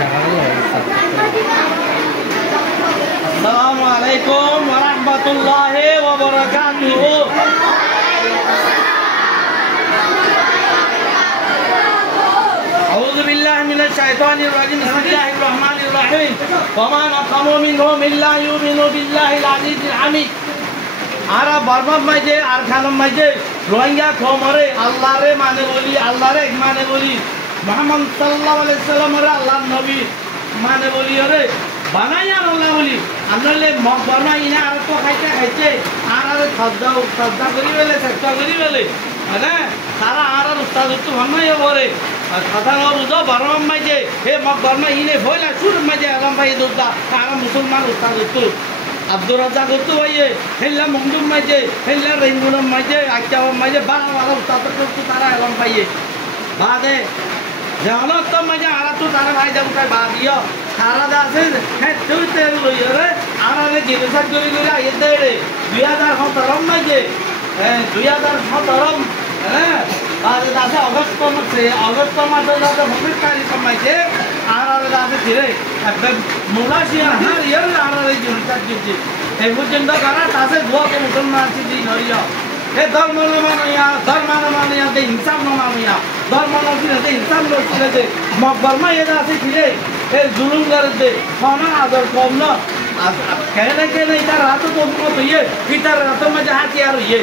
আসসালামু আলাইকুম ওয়া রাহমাতুল্লাহি ওয়া বারাকাতুহু। আউযু বিল্লাহি মিনাশ শাইতানির রাজিম। বিসমিল্লাহির রহমানির রহিম। ওয়া মা নাকামু মিনহুম ইল্লা ইউমিনু বিল্লাহিল আজিজিল হামিদ। আরা বারবার মাঝে আর খানম মাঝে রোহিঙ্গা খমরে আল্লাহরে মানে বলি, আল্লাহরে মানে বলি, মুহাম্মদ সাল্লাল্লাহু আলাইহি সাল্লামের আল্লাহর নবী মানে বলি, ওরে বানাইয়া আল্লাহ বলি আনলে মগ বানাই না আর তো খাইতে খাইতে আর শ্রদ্ধা করি বেলে চেষ্টা করি বেলে হ্যাঁ তারা আর উস্তাদ একটু ভান্নাই ওরে কথা না বুঝো বারবার মাঝে হে মগ বানাই ইনে ভয়লা সুর মাঝে আলম ভাই দুটা আর মুসলমান উস্তাদ একটু আব্দুর রাজ্জাক করতে ভাইয়ে হেল্লা মংডুম মাঝে হেল্লা রহিমুলম মাঝে আইচাওয়াম মাঝে বারা উস্তাদ করতে তারা এলাম পাইয়ে বাদে যেমন তো মাঝে আরা তো তারা ভাই যাবো তাই বাদ দিও সারা আছে হ্যাঁ তুই তেল লই রে আরে জিনিস করি করে আইয়ে দে রে 2017 মাঝে হ্যাঁ 2017 হ্যাঁ বাদে আছে অগস্ট মাসে যাতে ভবিষ্যৎ তারিখ মাঝে আর আছে ধীরে একদম মুলাশিয়া হার ইয়ার আর জিনিস দিচ্ছে এই পর্যন্ত কারা তাছে দুয়াকে মুসলমান আছে দিন হইয়া এ ধর্ম মানিয়া দে হিসাব মানিয়া ধর্ম নসিলে হিসাব নসিলে মকবরমা এরা আছে কিরে এ জুলুম করে দে খানা আদর কম না কেন ইতার রাত তো কত ইয়ে ইতার রাত মধ্যে হাতিয়ার ইয়ে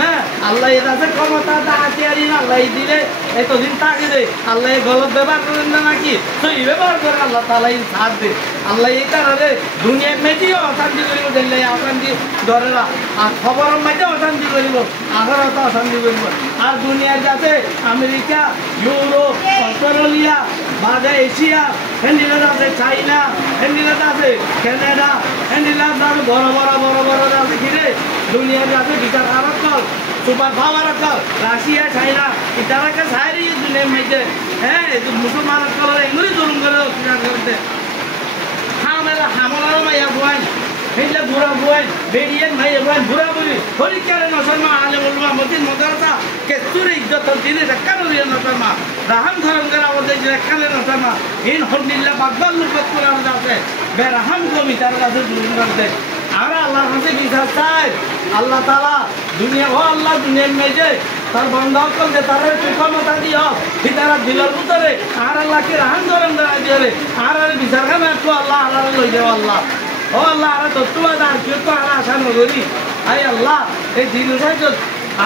না আল্লাহ এরা আছে ক্ষমতা হাতিয়ারি না আল্লাহ দিলে এতদিন তাকে দে আল্লাহ গলত ব্যবহার করেন না নাকি তো এই ব্যবহার করে আল্লাহ তালাই সাথ দে আল্লাহ এই কারণে দুনিয়ার মেয়েটিও অশান্তি করিব দিলে অশান্তি ধরেরা আর খবরের মাঝে অশান্তি করিব আখেরাত অশান্তি করিব আর দুনিয়ার যাতে আমেরিকা ইউরোপ অস্ট্রেলিয়া বাদে এশিয়া হ্যান্ডিলার আছে চাইনা হ্যান্ডিলার আছে কানাডা হ্যান্ডিলার আছে বড় আছে কিরে দুনিয়ার যাতে বিচার আরব কল সুপার পাওয়ার কল রাশিয়া চাইনা ইতারাকে সারি দুনিয়ার মধ্যে হ্যাঁ মুসলমান কল এগুলি জুলুম করে অত্যাচার করতে হামলার মাইয়া বুয়ান হেইলা বুড়া বুয়ান বেরিয়েন মাইয়া বুয়ান বুড়া বুড়ি হরিকারে নসরমা আলেম উলমা মদিন মাদ্রাসা কেতুরে ইজ্জত দিনে রাকানো রিয়া নসরমা রাহাম ধরম করে আমাদের রাকানে নসরমা ইন হন্দিল্লা বাগবাল লুকত করে আমাদের আছে বেরহাম কমি তার কাছে জুলুম করতে আর আল্লাহর কাছে বিচার চাই আল্লাহ তাআলা দুনিয়া ও আল্লাহ দুনিয়ার মেজে তার বন্ধ করতে তার ক্ষমতা দিও ভিতরে দিলের ভিতরে আর আল্লাহকে রাহাম ধরম করে দিয়ে আর বিচার খাবে তো আল্লাহ লই যাও আল্লাহ ও আল্লাহ আর তত্ত্ববাদ আর কেউ তো আর আশা নগরি আই আল্লাহ এই জিনিস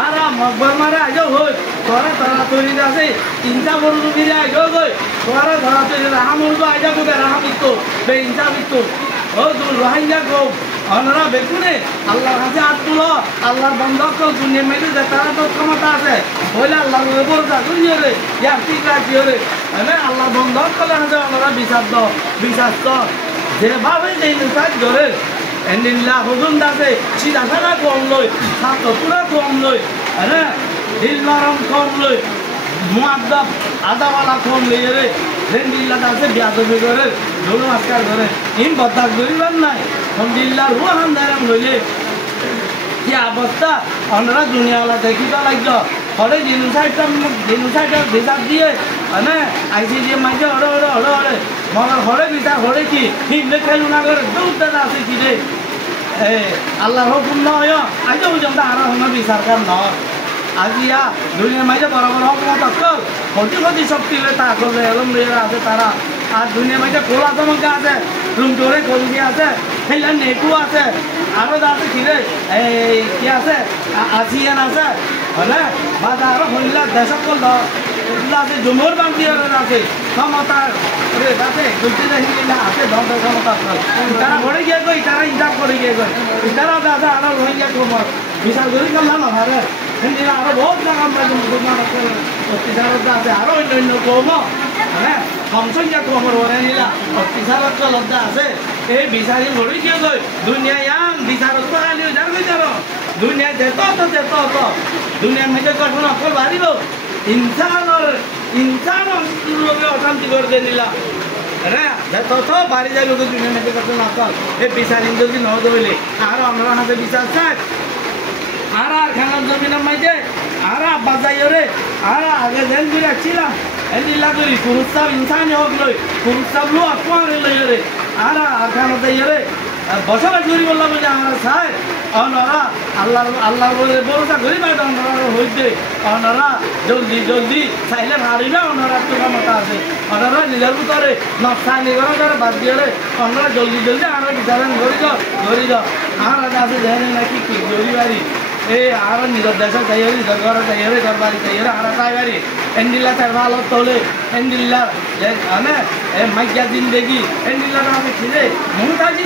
আর মকবর মারে আজও হই তোরা তারা তৈরি আছে চিন্তা করবো গিয়ে আজও গই তোরা ধরা তৈরি রাহাম উঠবো আজা গোবে রাহাম ইতো বে ইনসা ইতো ও তুই রোহিঙ্গা গো অনরা বেকুনে আল্লাহর কাছে হাত তুলো আল্লাহর বন্ধক দুনিয়া মেলে যে তারা তো ক্ষমতা আছে বলে আল্লাহর উপর যা দুনিয়া রে ইয়া ঠিক রাখি রে মানে আল্লাহ বন্ধক করলে আছে ওনারা বিশ্বাস তো যেভাবে যেই নিকাজ ধরে এন্ডিল্লা হুজুন দাসে সিধা সাদা কম লই ছাত্র পুরা কম লই হ্যাঁ দিল নরম কম লই মুআদ্দাব আদাওয়ালা কম লই রে এন্ডিল্লা দাসে বিয়াদবি করে ধরুন আজকাল করে ইন বদাক করিবার নাই আলহামদুলিল্লাহ রুহান দারাম লইলে কি অবস্থা আমরা দুনিয়াওয়ালা দেখিবা লাগলো হরে জিনুসাইটার হিসাব দিয়ে মানে আইসিডি মাঝে হরে মনে হরে বিচার হরে কি হিন্দে খেলু না করে দৌড়তে আছে কি রে আল্লাহর হুকুম নয় আজও পর্যন্ত আর কোনো বিচার কার নয় আজিয়া দুনিয়ার মাঝে বড় হুকুমত অকল ক্ষতি শক্তি হলে তা করলে এলম লইয়া আছে তারা আর দুনিয়ার মাঝে খোলা চমকা আছে রুম টোরে কলকি আছে সেইলা নেকু আছে আরো আছে কি রে এই কি আছে আসিয়ান আছে হলে বাদা আরো হইলা দেশক কল আছে জমুর বান্তি আছে ক্ষমতা আছে গুলতে হিলা আছে ধন ক্ষমতা তারা ঘরে গিয়ে গই তারা ইনকাম করে গিয়ে গই তারা আছে আরো রোহিঙ্গা কমর বিশাল করে করলাম আরে হিন্দিরা আরো বহুত জায়গা আমরা মুসলমান অত্যাচার আছে আরো অন্য কম হ্যাঁ সংখ্যা কমর ওরে নিলা অত্যাচারত লব্ধা আছে এই বিচারি ঘরে গিয়ে গই দুনিয়ায় আম বিচারত পালি যার জানো দুনিয়ায় যেত দুনিয়ার মধ্যে গঠন অকল বাড়িব ইনসান লোকে অশান্তি করে নিলা হ্যাঁ যত বাড়ি যায় লোকে দুনিয়ার মধ্যে গঠন অকল এই বিচারি যদি ন ধরলে আর আমরা হাতে বিচার চাই আর খানার জমিনের মাঝে আর বাজাই রে আর আগে যেন রাখছিলাম এন্ডিলা করি পুরুষাব ইনসানি হক লই পুরুষাব লো আকওয়ারে লইরে আরা আখানতে ইরে বসবাস করি বললাম যে আমরা চাই অনরা আল্লাহ বলে ভরসা করি না অনরা হইতে অনরা জলদি জলদি চাইলে হারিবে অনরা তো ক্ষমতা আছে অনরা নিজের ভিতরে নকশা নিগড় বাদ দিয়ে অনরা জলদি জলদি আমরা বিচারণ করি যাও আর আছে জানেন নাকি কি জরি বাড়ি এই আর নিজের দেশে যাইয়ে নিজের ঘরে যাইয়ে ঘর বাড়ি যাইয়ে আর তাই বাড়ি এন্ডিল্লা তার ভালো তোলে এন্ডিল্লা মানে মাইয়া জিন্দেগি এন্ডিল্লা আমি ছিলে মমতাজি